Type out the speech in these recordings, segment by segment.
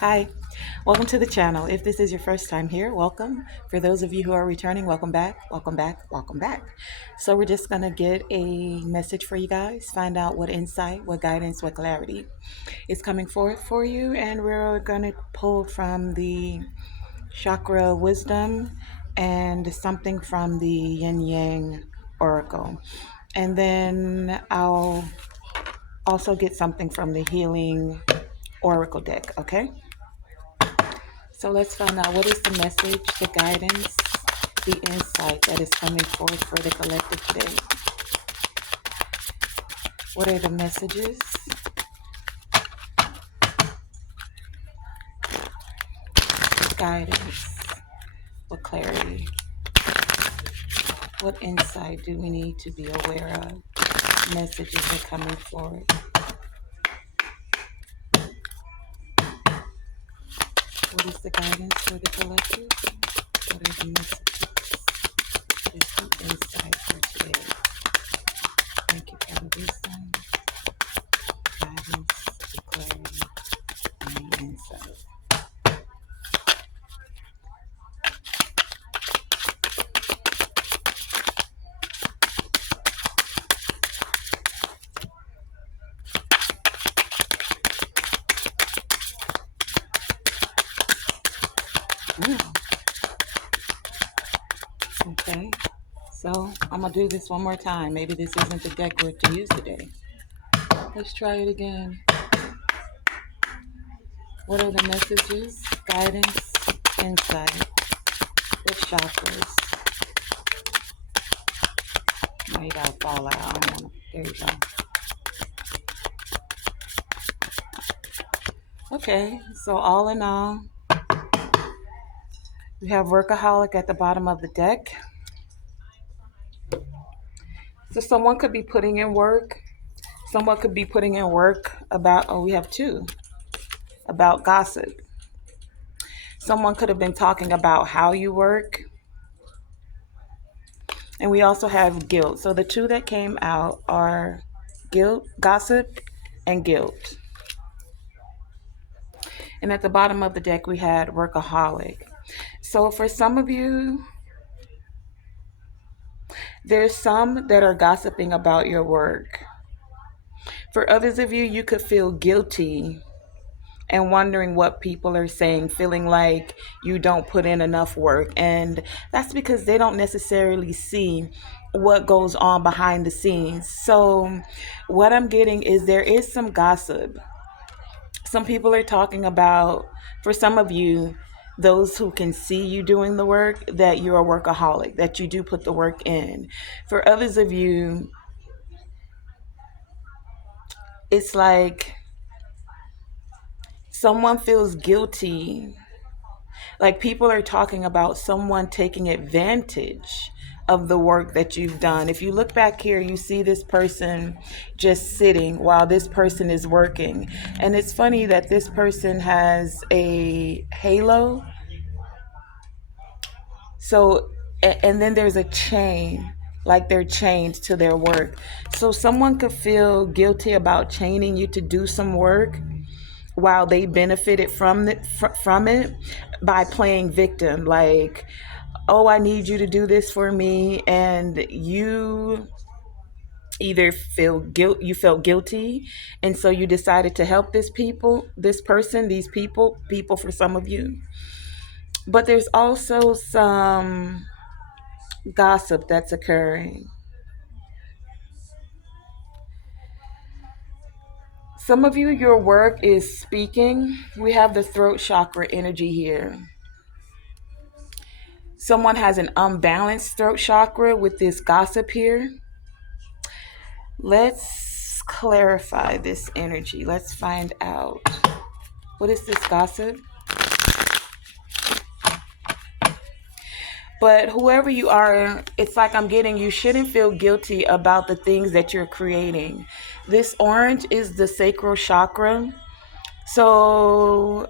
Hi, welcome to the channel. If this is your first time here, welcome. For those of you who are returning, welcome back, welcome back, welcome back. So we're just going to get a message for you guys, find out what insight, what guidance, what clarity is coming forth for you. And we're going to pull from the chakra wisdom and something from the yin yang oracle. And then I'll also get something from the healing oracle deck, okay? So let's find out what is the message, the guidance, the insight that is coming forth for the collective today. What are the messages, guidance, what clarity, what insight do we need to be aware of? Messages are coming forward. What is the guidance for the collective? What are the messages? What is the insight for today? Thank you for the wisdom, guidance, the clarity, and the insight. Okay, so I'm gonna do this one more time. Maybe this isn't the deck we're to use today. Let's try it again. What are the messages, guidance, insight? What chakras? No, you gotta fall out. I don't wanna. There you go. Okay, so all in all, we have workaholic at the bottom of the deck. So someone could be putting in work. Someone could be putting in work about, oh, we have two, about gossip. Someone could have been talking about how you work. And we also have guilt. So the two that came out are guilt, gossip, and guilt. And at the bottom of the deck, we had workaholic. So for some of you, there's some that are gossiping about your work. For others of you, you could feel guilty and wondering what people are saying, feeling like you don't put in enough work. And that's because they don't necessarily see what goes on behind the scenes. So what I'm getting is there is some gossip. Some people are talking about, for some of you, those who can see you doing the work, that you're a workaholic, that you do put the work in. For others of you, it's like someone feels guilty. Like people are talking about someone taking advantage of the work that you've done. If you look back here, you see this person just sitting while this person is working. And it's funny that this person has a halo. So, and then there's a chain, like they're chained to their work. So someone could feel guilty about chaining you to do some work while they benefited from it by playing victim, like, oh, I need you to do this for me, and you either you felt guilty, and so you decided to help this person, these people for some of you. But there's also some gossip that's occurring. Some of you, your work is speaking. We have the throat chakra energy here. Someone has an unbalanced throat chakra with this gossip here. Let's clarify this energy. Let's find out. What is this gossip? But whoever you are, it's like I'm getting, you shouldn't feel guilty about the things that you're creating. This orange is the sacral chakra. So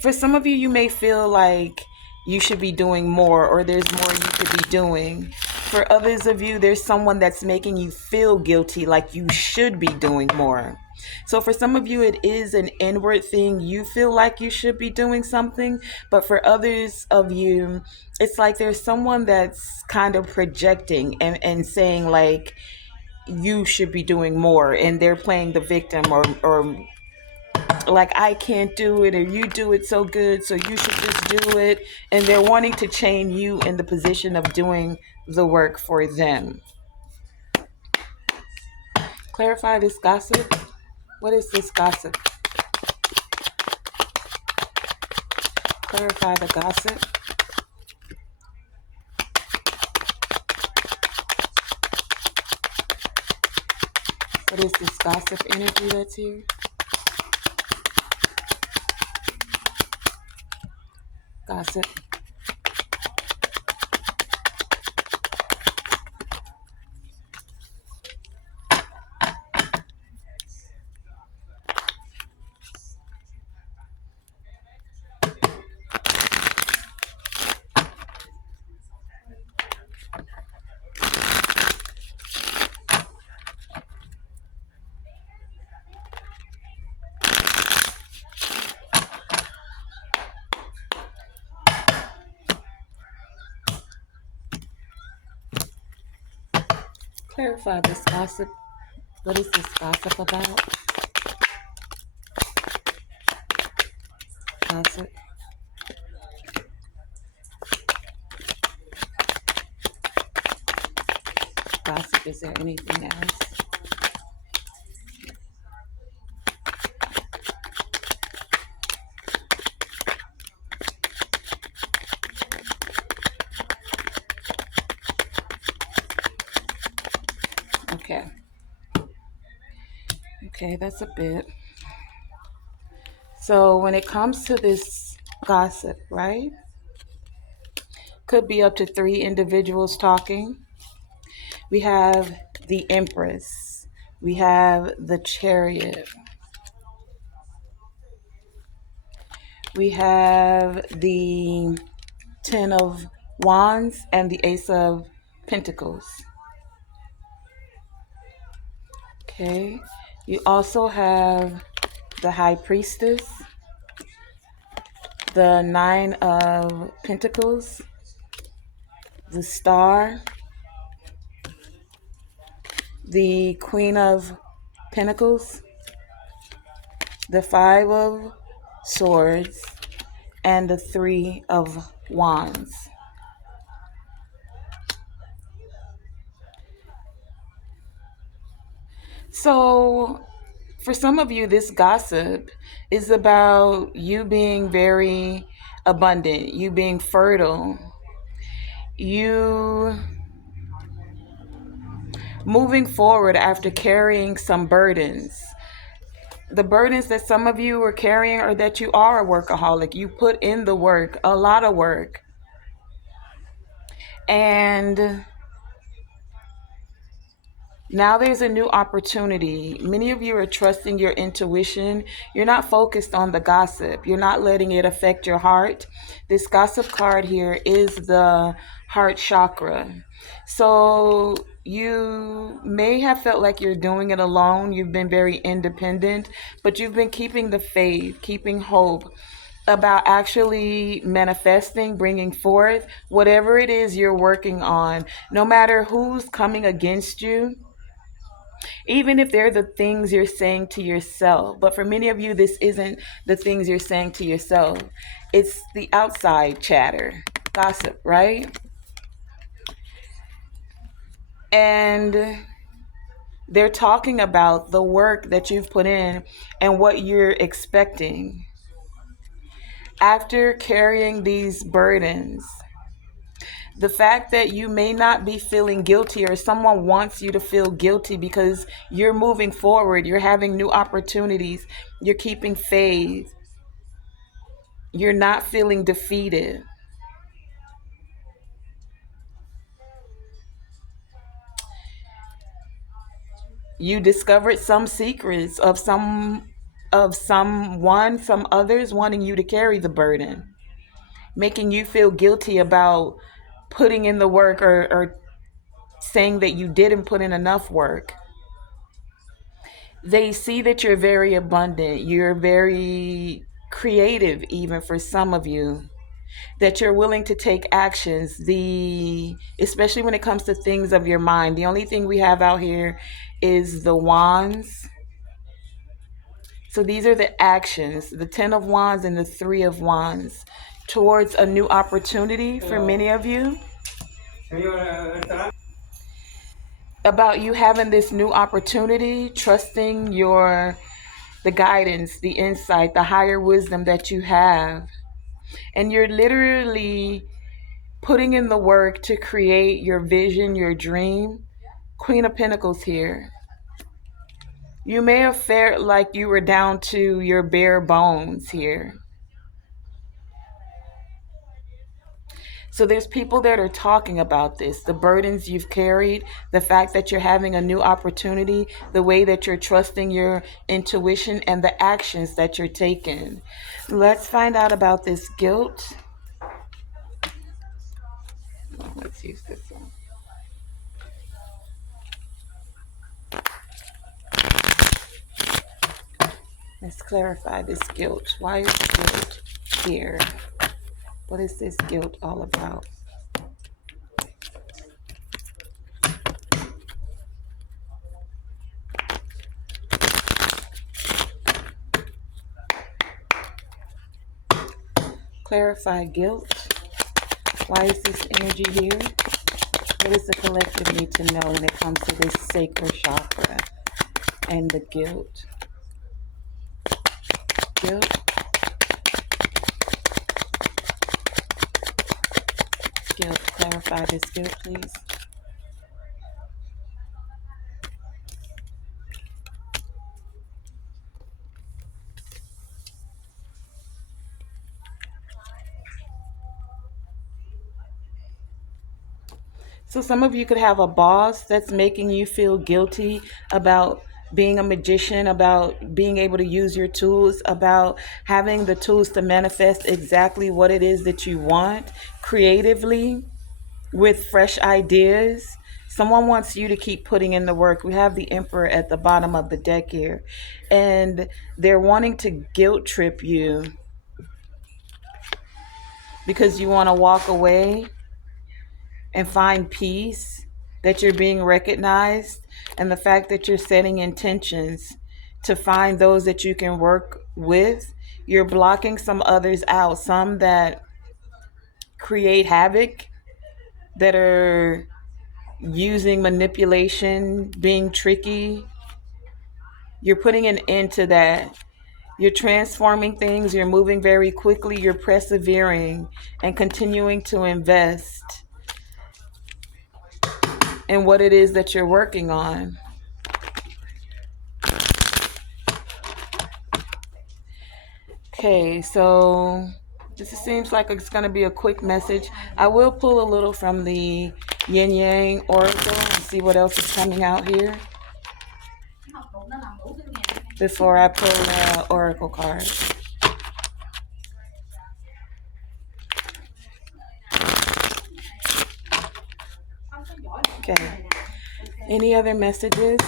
for some of you, you may feel like you should be doing more, or there's more you could be doing. For others of you, there's someone that's making you feel guilty, like you should be doing more. So for some of you, it is an inward thing. You feel like you should be doing something, but for others of you, it's like there's someone that's kind of projecting and saying like you should be doing more, and they're playing the victim, or like I can't do it, or you do it so good, so you should just do it, and they're wanting to chain you in the position of doing the work for them. Clarify this gossip. What is this gossip? Clarify the gossip. What is this gossip energy that's here? Gossip. Clarify this gossip. What is this gossip about? Gossip. Gossip. Is there anything else? Okay. Okay, that's a bit. So when it comes to this gossip, right? Could be up to 3 individuals talking. We have the Empress. We have the Chariot. We have the Ten of Wands and the Ace of Pentacles. Okay. You also have the High Priestess, the Nine of Pentacles, the Star, the Queen of Pentacles, the Five of Swords, and the Three of Wands. So, for some of you, this gossip is about you being very abundant, you being fertile, you moving forward after carrying some burdens. The burdens that some of you are carrying are that you are a workaholic. You put in the work, a lot of work. And now there's a new opportunity. Many of you are trusting your intuition. You're not focused on the gossip. You're not letting it affect your heart. This gossip card here is the heart chakra. So you may have felt like you're doing it alone. You've been very independent, but you've been keeping the faith, keeping hope about actually manifesting, bringing forth whatever it is you're working on, no matter who's coming against you, even if they're the things you're saying to yourself. But for many of you, this isn't the things you're saying to yourself. It's the outside chatter, gossip, right? And they're talking about the work that you've put in and what you're expecting. After carrying these burdens, the fact that you may not be feeling guilty, or someone wants you to feel guilty because you're moving forward, you're having new opportunities, you're keeping faith, you're not feeling defeated. You discovered some secrets of someone, some others wanting you to carry the burden, making you feel guilty about putting in the work, or saying that you didn't put in enough work. They see that you're very abundant, you're very creative, even for some of you, that you're willing to take actions, especially when it comes to things of your mind. The only thing we have out here is the wands. So these are the actions, the 10 of wands and the 3 of wands, towards a new opportunity for many of you. About you having this new opportunity, trusting the guidance, the insight, the higher wisdom that you have. And you're literally putting in the work to create your vision, your dream. Queen of Pentacles here. You may have felt like you were down to your bare bones here. So there's people that are talking about this, the burdens you've carried, the fact that you're having a new opportunity, the way that you're trusting your intuition, and the actions that you're taking. Let's find out about this guilt. Let's use this one. Let's clarify this guilt. Why is guilt here? What is this guilt all about? Clarify guilt. Why is this energy here? What does the collective need to know when it comes to this sacral chakra and the guilt? Guilt. Guilt. Clarify this guilt, please. So some of you could have a boss that's making you feel guilty about being a magician, about being able to use your tools, about having the tools to manifest exactly what it is that you want creatively with fresh ideas. Someone wants you to keep putting in the work. We have the Emperor at the bottom of the deck here, and they're wanting to guilt trip you because you want to walk away and find peace, that you're being recognized, and the fact that you're setting intentions to find those that you can work with. You're blocking some others out, some that create havoc, that are using manipulation, being tricky. You're putting an end to that. You're transforming things, you're moving very quickly, you're persevering and continuing to invest in what it is that you're working on. Okay, so this seems like it's going to be a quick message. I will pull a little from the Yin Yang Oracle and see what else is coming out here before I pull the Oracle card. Okay. Any other messages?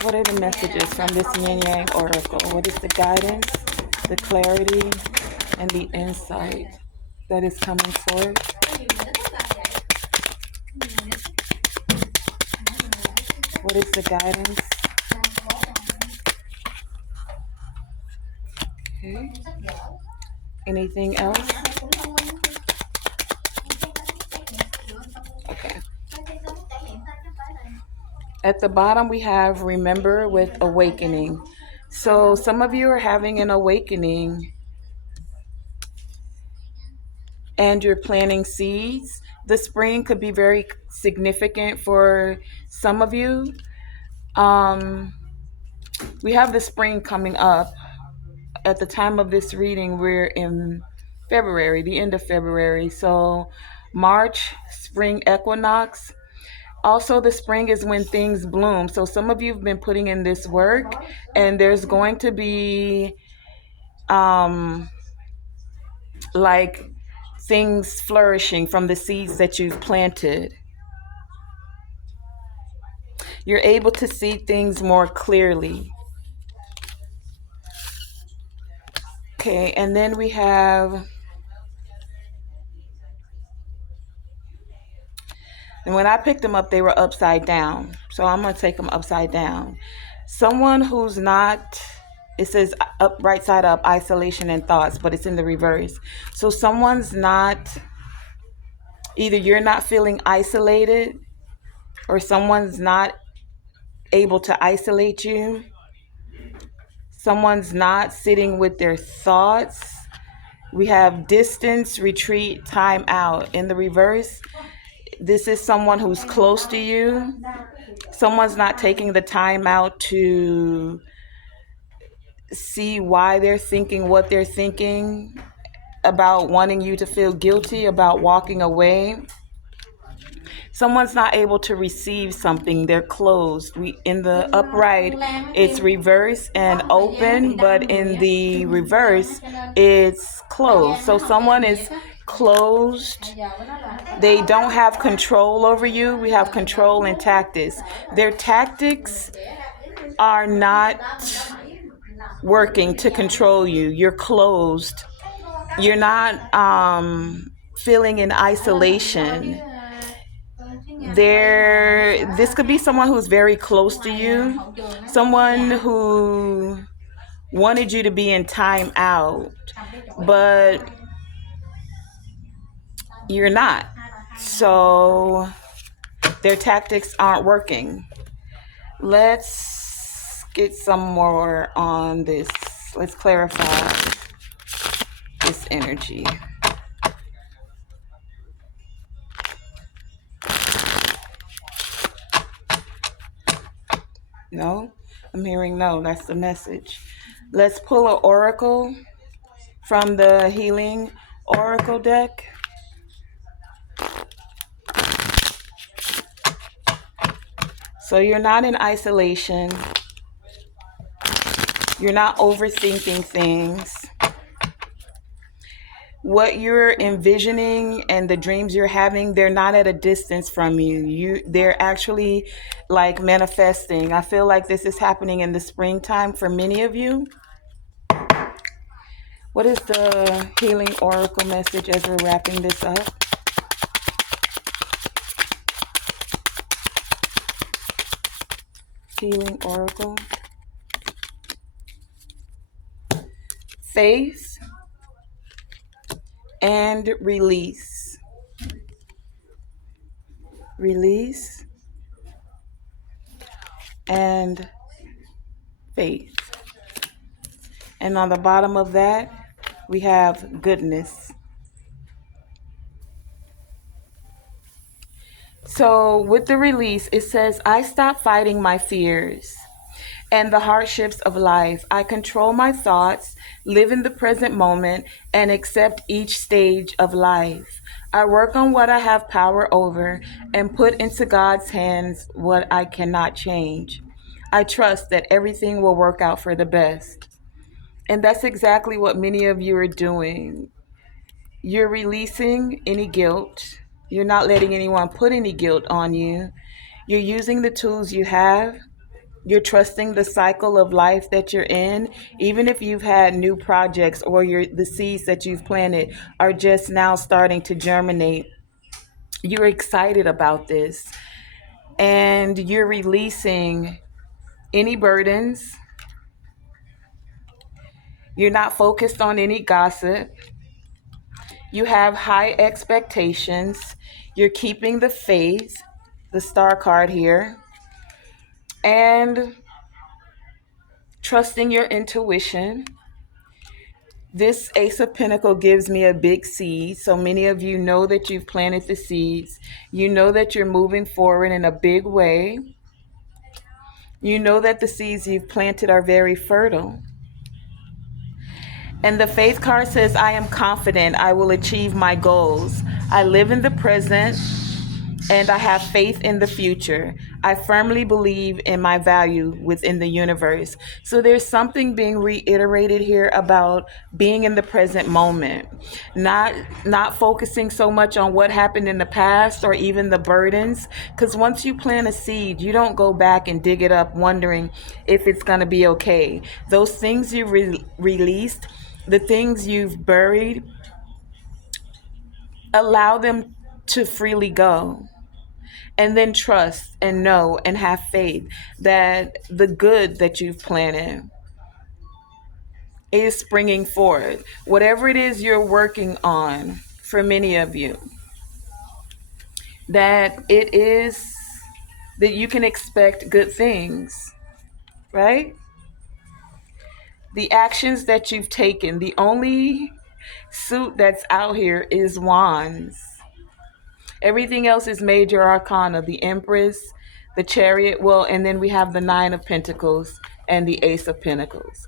What are the messages from this Yin Yang Oracle? What is the guidance, the clarity, and the insight that is coming forth? What is the guidance? Okay. Anything else? Okay. At the bottom, we have remember with awakening. So some of you are having an awakening and you're planting seeds. The spring could be very significant for some of you. We have the spring coming up. At the time of this reading, we're in February, the end of February. So March, spring equinox. Also, the spring is when things bloom. So some of you have been putting in this work, and there's going to be like things flourishing from the seeds that you've planted. You're able to see things more clearly. Okay, and then we have, and when I picked them up, they were upside down. So I'm going to take them upside down. Someone who's not, it says up, right side up, isolation and thoughts, but it's in the reverse. So someone's not, either you're not feeling isolated or someone's not able to isolate you. Someone's not sitting with their thoughts. We have distance, retreat, time out. In the reverse, this is someone who's close to you. Someone's not taking the time out to see why they're thinking what they're thinking, about wanting you to feel guilty, about walking away. Someone's not able to receive something, they're closed. In the upright, it's reverse and open, but in the reverse, it's closed. So someone is closed. They don't have control over you. We have control and tactics. Their tactics are not working to control you. You're closed. You're not feeling in isolation. This could be someone who's very close to you, someone who wanted you to be in time out, but you're not. So their tactics aren't working. Let's get some more on this. Let's clarify this energy. No, I'm hearing no. That's the message. Let's pull an oracle from the healing oracle deck. So you're not in isolation. You're not overthinking things. What you're envisioning and the dreams you're having, they're not at a distance from you. They're actually like manifesting. I feel like this is happening in the springtime for many of you. What is the healing oracle message as we're wrapping this up? Healing oracle. Faith and release. Release and faith. And on the bottom of that, we have goodness. So with the release, it says, I stop fighting my fears and the hardships of life. I control my thoughts, live in the present moment, and accept each stage of life. I work on what I have power over and put into God's hands what I cannot change. I trust that everything will work out for the best. And that's exactly what many of you are doing. You're releasing any guilt. You're not letting anyone put any guilt on you. You're using the tools you have. You're trusting the cycle of life that you're in. Even if you've had new projects or the seeds that you've planted are just now starting to germinate, you're excited about this. And you're releasing any burdens. You're not focused on any gossip. You have high expectations. You're keeping the faith, the star card here, and trusting your intuition. This Ace of Pentacles gives me a big seed. So many of you know that you've planted the seeds. You know that you're moving forward in a big way. You know that the seeds you've planted are very fertile. And the Faith card says, I am confident I will achieve my goals. I live in the present. and I have faith in the future. I firmly believe in my value within the universe. So there's something being reiterated here about being in the present moment, not not focusing so much on what happened in the past or even the burdens. Because once you plant a seed, you don't go back and dig it up wondering if it's going to be okay. Those things you released, the things you've buried, allow them to freely go, and then trust and know and have faith that the good that you've planted is springing forward. Whatever it is you're working on, for many of you, that it is that you can expect good things, right? The actions that you've taken, the only suit that's out here is wands. Everything else is major arcana, the Empress, the Chariot, well, and then we have the Nine of Pentacles and the Ace of Pentacles.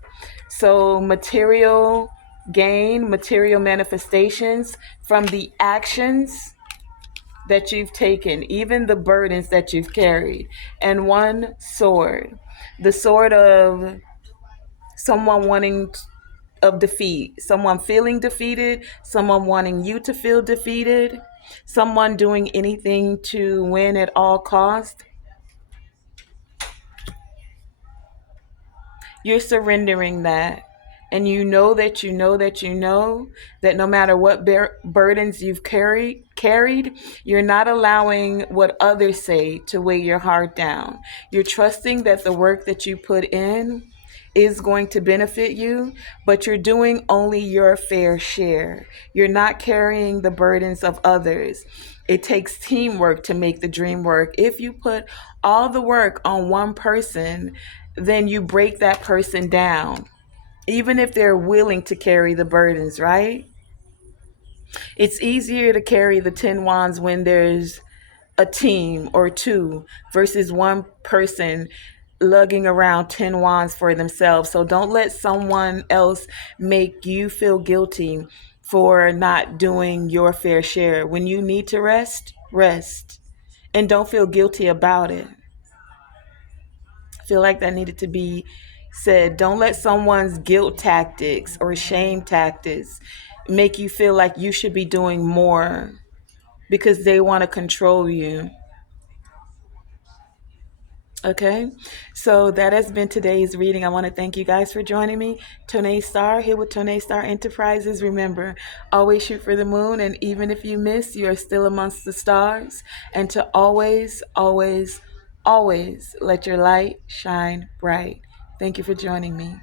So material gain, material manifestations from the actions that you've taken, even the burdens that you've carried. And one sword, the sword of someone wanting of defeat, someone feeling defeated, someone wanting you to feel defeated, someone doing anything to win at all cost. You're surrendering that. And you know that no matter what burdens you've carried, you're not allowing what others say to weigh your heart down. You're trusting that the work that you put in is going to benefit you, but you're doing only your fair share. You're not carrying the burdens of others. It takes teamwork to make the dream work. If you put all the work on one person, then you break that person down, even if they're willing to carry the burdens, right? It's easier to carry the 10 wands when there's a team or two versus one person lugging around 10 wands for themselves. So don't let someone else make you feel guilty for not doing your fair share. When you need to rest, rest. And don't feel guilty about it. I feel like that needed to be said. Don't let someone's guilt tactics or shame tactics make you feel like you should be doing more because they want to control you. Okay, so that has been today's reading. I want to thank you guys for joining me. Tonae Star here with Tonae Star Enterprises. Remember, always shoot for the moon, and even if you miss, you are still amongst the stars. And to always, always, always let your light shine bright. Thank you for joining me.